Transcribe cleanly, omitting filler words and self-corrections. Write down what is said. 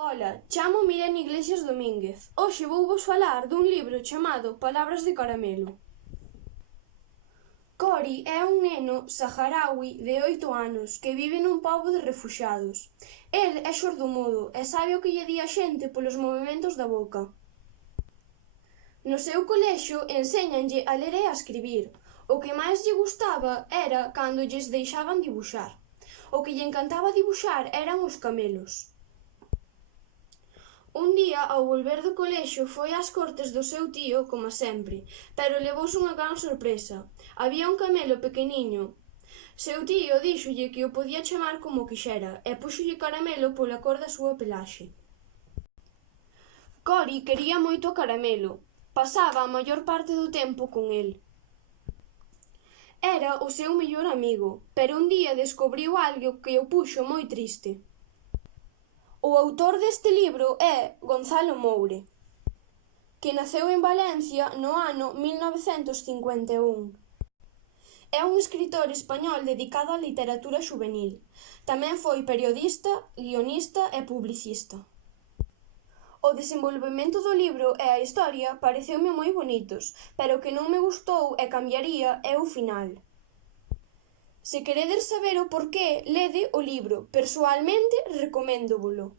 Ola, chámome Irene Iglesias Domínguez. Hoxe vouvos falar dun libro chamado Palabras de caramelo. Cory é un neno saharaui de 8 anos que vive nun pobo de refuxiados. El é xordomudo e sabe o que lle di a xente polos movementos da boca. No seu colexio enséñanlle a ler e a escribir. O que máis lle gustaba era cando lles deixaban dibuxar. O que lle encantaba dibuxar eran os camelos. Un día, ao volver do colexio, foi ás cortes do seu tío, coma sempre, pero levouse unha gran sorpresa. Había un camelo pequeniño. Seu tío díxolle que o podía chamar como quixera e púxolle caramelo pola cor da súa pelaxe. Cory quería moito o caramelo. Pasaba a maior parte do tempo con el. Era o seu mellor amigo, pero un día descubriu algo que o puxo moi triste. O autor deste libro é Gonzalo Moure, que naceu en Valencia no ano 1951. É un escritor español dedicado á literatura xuvenil. Tamén foi periodista, guionista e publicista. O desenvolvemento do libro e a historia pareceume moi bonitos, pero o que non me gustou e cambiaría é o final. Se queredes saber o porqué, lede o libro. Persoalmente, recoméndovolo.